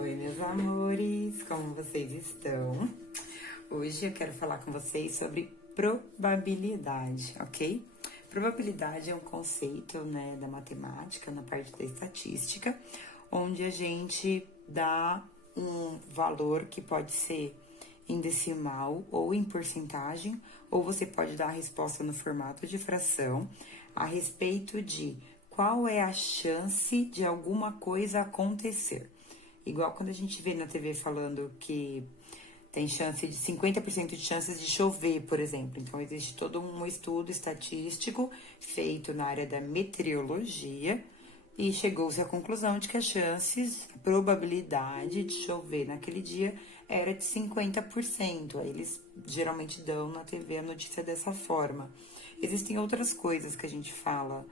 Oi, meus amores, como vocês estão? Hoje eu quero falar com vocês sobre probabilidade, ok? Probabilidade é um conceito, né, da matemática, na parte da estatística, onde a gente dá um valor que pode ser em decimal ou em porcentagem, ou você pode dar a resposta no formato de fração a respeito de qual é a chance de alguma coisa acontecer. Igual quando a gente vê na TV falando que tem chance de 50% de chances de chover, por exemplo. Então, existe todo um estudo estatístico feito na área da meteorologia e chegou-se à conclusão de que as chances, a probabilidade de chover naquele dia era de 50%. Aí eles geralmente dão na TV a notícia dessa forma. Existem outras coisas que a gente fala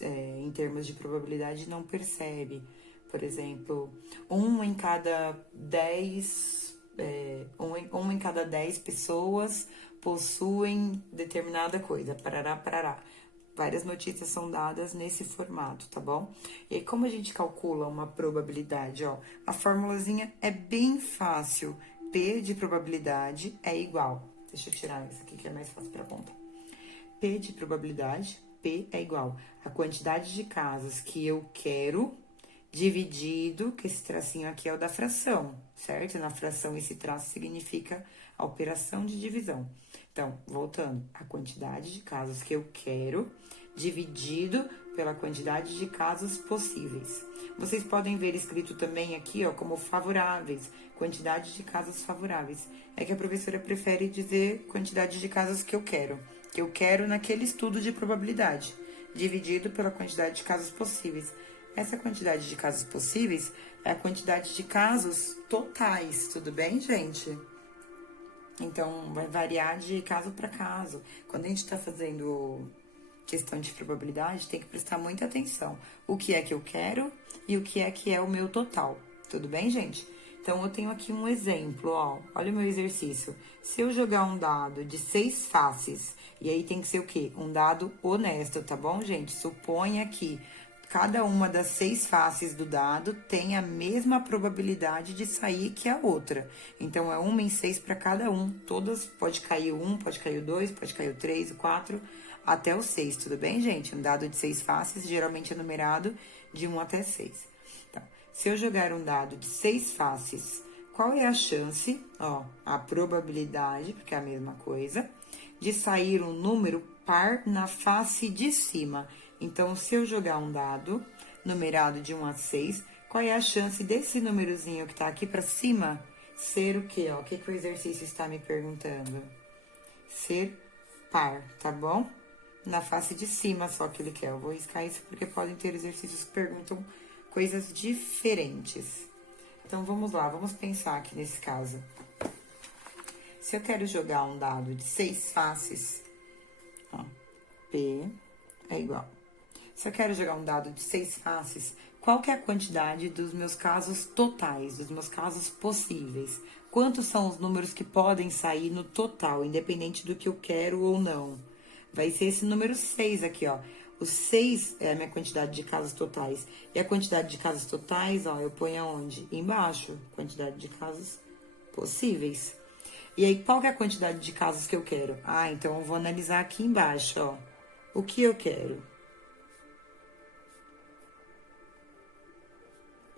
em termos de probabilidade e não percebe. Por exemplo, um em cada 10 pessoas possuem determinada coisa, parará, parará. Várias notícias são dadas nesse formato, tá bom? E aí, como a gente calcula uma probabilidade, ó, a formulazinha é bem fácil. P de probabilidade é igual. Deixa eu tirar isso aqui que é mais fácil para contar. P de probabilidade, P é igual a quantidade de casos que eu quero dividido, que esse tracinho aqui é o da fração, certo? Na fração, esse traço significa a operação de divisão. Então, voltando, a quantidade de casos que eu quero, dividido pela quantidade de casos possíveis. Vocês podem ver escrito também aqui, ó, como favoráveis, quantidade de casos favoráveis. É que a professora prefere dizer quantidade de casos que eu quero naquele estudo de probabilidade, dividido pela quantidade de casos possíveis. Essa quantidade de casos possíveis é a quantidade de casos totais, tudo bem, gente? Então, vai variar de caso para caso. Quando a gente está fazendo questão de probabilidade, tem que prestar muita atenção. O que é que eu quero e o que é o meu total, tudo bem, gente? Então, eu tenho aqui um exemplo, ó. Olha o meu exercício. Se eu jogar um dado de 6 faces, e aí tem que ser o quê? Um dado honesto, tá bom, gente? Suponha que cada uma das 6 faces do dado tem a mesma probabilidade de sair que a outra. Então, é 1 em 6 para cada um. Todas, pode cair o 1, pode cair o 2, pode cair o 3, o 4, até o 6, tudo bem, gente? Um dado de 6 faces, geralmente é numerado de 1 até 6. Então, se eu jogar um dado de 6 faces, qual é a chance, ó, a probabilidade, porque é a mesma coisa, de sair um número par na face de cima? Então, se eu jogar um dado numerado de 1 a 6, qual é a chance desse númerozinho que tá aqui pra cima ser o quê, ó? O que o exercício está me perguntando? Ser par, tá bom? Na face de cima só que ele quer. Eu vou riscar isso porque podem ter exercícios que perguntam coisas diferentes. Então, vamos lá, vamos pensar aqui nesse caso. Se eu quero jogar um dado de 6 faces, ó, P é igual. Se eu quero jogar um dado de 6 faces, qual que é a quantidade dos meus casos totais, dos meus casos possíveis? Quantos são os números que podem sair no total, independente do que eu quero ou não? Vai ser esse número 6 aqui, ó. O 6 é a minha quantidade de casos totais. E a quantidade de casos totais, ó, eu ponho aonde? Embaixo. Quantidade de casos possíveis. E aí, qual que é a quantidade de casos que eu quero? Ah, então eu vou analisar aqui embaixo, ó. O que eu quero?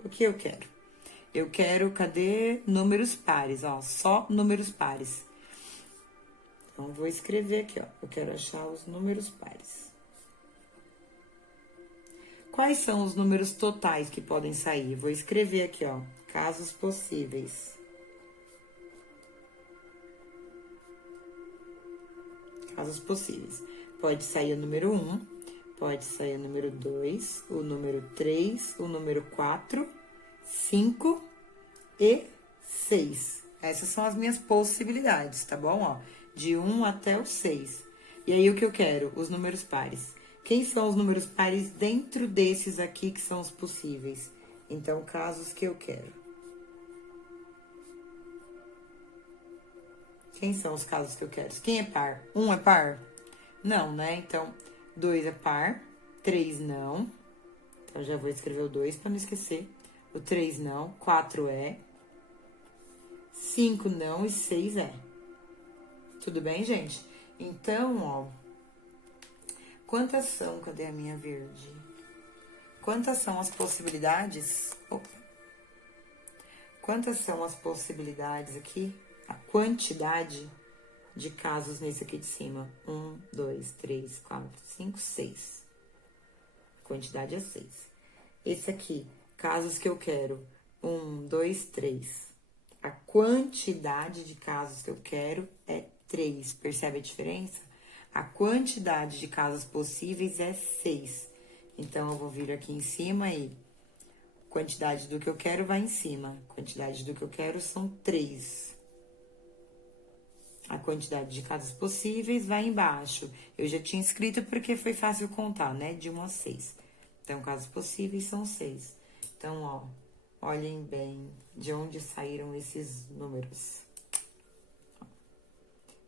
O que eu quero? Eu quero, cadê? Números pares, ó. Só números pares. Então, vou escrever aqui, ó. Eu quero achar os números pares. Quais são os números totais que podem sair? Vou escrever aqui, ó. Casos possíveis. Casos possíveis. Pode sair o número 1, pode sair o número 2, o número 3, o número 4, 5 e 6. Essas são as minhas possibilidades, tá bom? Ó, de 1 até o 6. E aí, o que eu quero? Os números pares. Quem são os números pares dentro desses aqui que são os possíveis? Então, casos que eu quero. Quem são os casos que eu quero? Quem é par? 1 é par? Não, né? Então, 2 é par, 3 não. Então, já vou escrever o 2 para não esquecer. O 3 não, 4 é. 5 não e 6 é. Tudo bem, gente? Então, ó. Quantas são? Cadê a minha verde? Quantas são as possibilidades? Opa. Quantas são as possibilidades aqui? A quantidade de casos nesse aqui de cima. 1, 2, 3, 4, 5, 6. A quantidade é 6. Esse aqui, casos que eu quero. 1, 2, 3. A quantidade de casos que eu quero é 3. Percebe a diferença? A quantidade de casos possíveis é 6. Então, eu vou vir aqui em cima e quantidade do que eu quero vai em cima. Quantidade do que eu quero são 3. A quantidade de casos possíveis vai embaixo. Eu já tinha escrito porque foi fácil contar, né? De 1 a 6. Então, casos possíveis são 6. Então, ó, olhem bem de onde saíram esses números.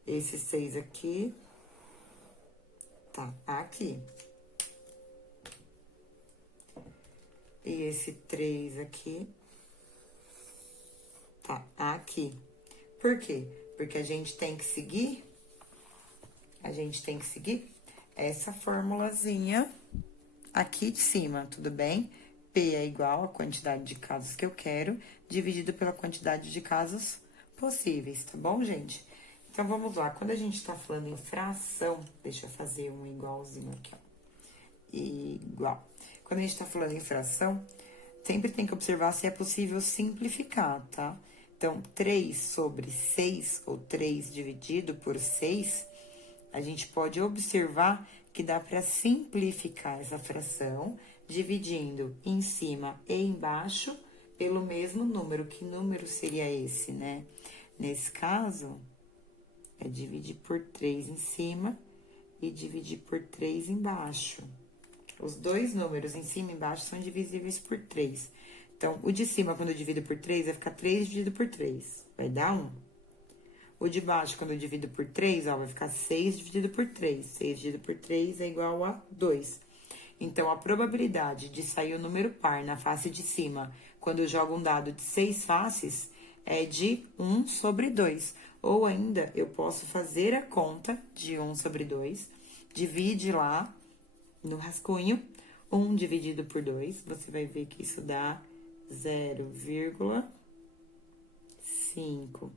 Esse 6 aqui tá aqui. E esse 3 aqui tá aqui. Por quê? Porque a gente tem que seguir essa formulazinha aqui de cima, tudo bem? P é igual à quantidade de casos que eu quero, dividido pela quantidade de casos possíveis, tá bom, gente? Então, vamos lá. Quando a gente tá falando em fração, deixa eu fazer um igualzinho aqui, ó. Igual. Quando a gente tá falando em fração, sempre tem que observar se é possível simplificar, tá? Então, 3 sobre 6, ou 3 dividido por 6, a gente pode observar que dá para simplificar essa fração, dividindo em cima e embaixo pelo mesmo número. Que número seria esse, né? Nesse caso, é dividir por 3 em cima e dividir por 3 embaixo. Os dois números, em cima e embaixo, são divisíveis por 3. Então, o de cima, quando eu divido por 3, vai ficar 3 dividido por 3. Vai dar 1. O de baixo, quando eu divido por 3, ó, vai ficar 6 dividido por 3. 6 dividido por 3 é igual a 2. Então, a probabilidade de sair o número par na face de cima, quando eu jogo um dado de 6 faces, é de 1 sobre 2. Ou ainda, eu posso fazer a conta de 1 sobre 2, divide lá no rascunho, 1 dividido por 2, você vai ver que isso dá 0,5.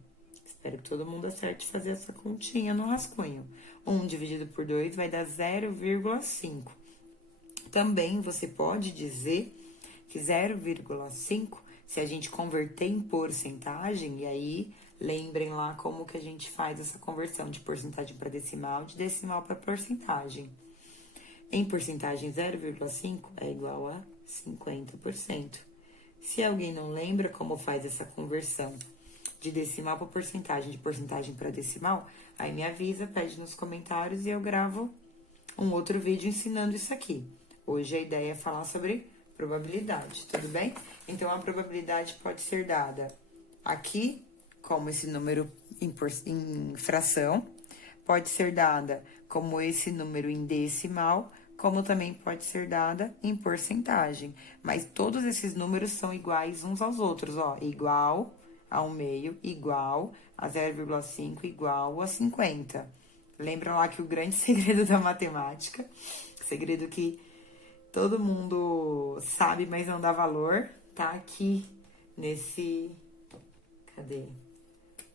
Espero que todo mundo acerte fazer essa continha no rascunho. 1 dividido por 2 vai dar 0,5. Também você pode dizer que 0,5, se a gente converter em porcentagem, e aí lembrem lá como que a gente faz essa conversão de porcentagem para decimal, de decimal para porcentagem. Em porcentagem, 0,5 é igual a 50%. Se alguém não lembra como faz essa conversão de decimal para porcentagem, de porcentagem para decimal, aí me avisa, pede nos comentários e eu gravo um outro vídeo ensinando isso aqui. Hoje a ideia é falar sobre probabilidade, tudo bem? Então, a probabilidade pode ser dada aqui, como esse número em fração, pode ser dada como esse número em decimal, como também pode ser dada em porcentagem. Mas todos esses números são iguais uns aos outros, ó. Igual a 1/2, igual a 0,5, igual a 50. Lembra lá que o grande segredo da matemática, segredo que todo mundo sabe, mas não dá valor, tá aqui nesse... Cadê?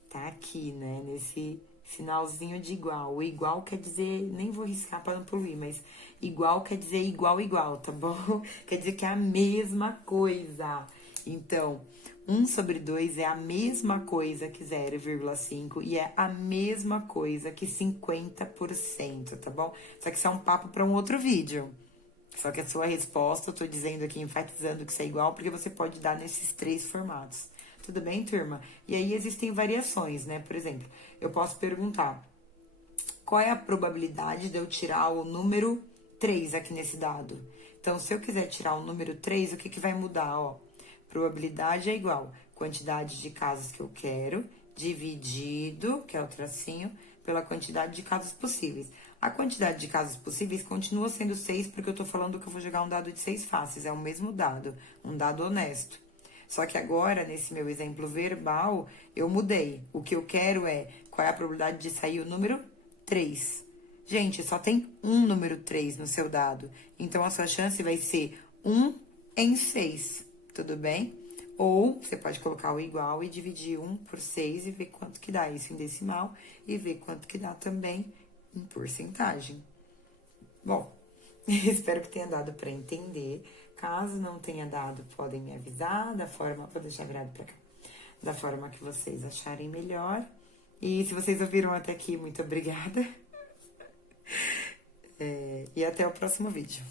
Tá aqui, né? Nesse finalzinho de igual. O igual quer dizer, nem vou riscar para não poluir, mas igual quer dizer igual, igual, tá bom? Quer dizer que é a mesma coisa. Então, 1 sobre 2 é a mesma coisa que 0,5 e é a mesma coisa que 50%, tá bom? Só que isso é um papo para um outro vídeo. Só que a sua resposta, eu tô dizendo aqui, enfatizando que isso é igual, porque você pode dar nesses 3 formatos. Tudo bem, turma? E aí, existem variações, né? Por exemplo, eu posso perguntar, qual é a probabilidade de eu tirar o número 3 aqui nesse dado? Então, se eu quiser tirar o número 3, o que que vai mudar, ó? Probabilidade é igual quantidade de casos que eu quero, dividido, que é o tracinho, pela quantidade de casos possíveis. A quantidade de casos possíveis continua sendo 6, porque eu tô falando que eu vou jogar um dado de 6 faces, é o mesmo dado, um dado honesto. Só que agora, nesse meu exemplo verbal, eu mudei. O que eu quero é qual é a probabilidade de sair o número 3. Gente, só tem um número 3 no seu dado. Então, a sua chance vai ser 1 em 6, tudo bem? Ou você pode colocar o igual e dividir 1 por 6 e ver quanto que dá isso em decimal e ver quanto que dá também em porcentagem. Bom, espero que tenha dado para entender. Caso não tenha dado, podem me avisar da forma, vou deixar virado para cá, da forma que vocês acharem melhor. E se vocês ouviram até aqui, muito obrigada. E até o próximo vídeo.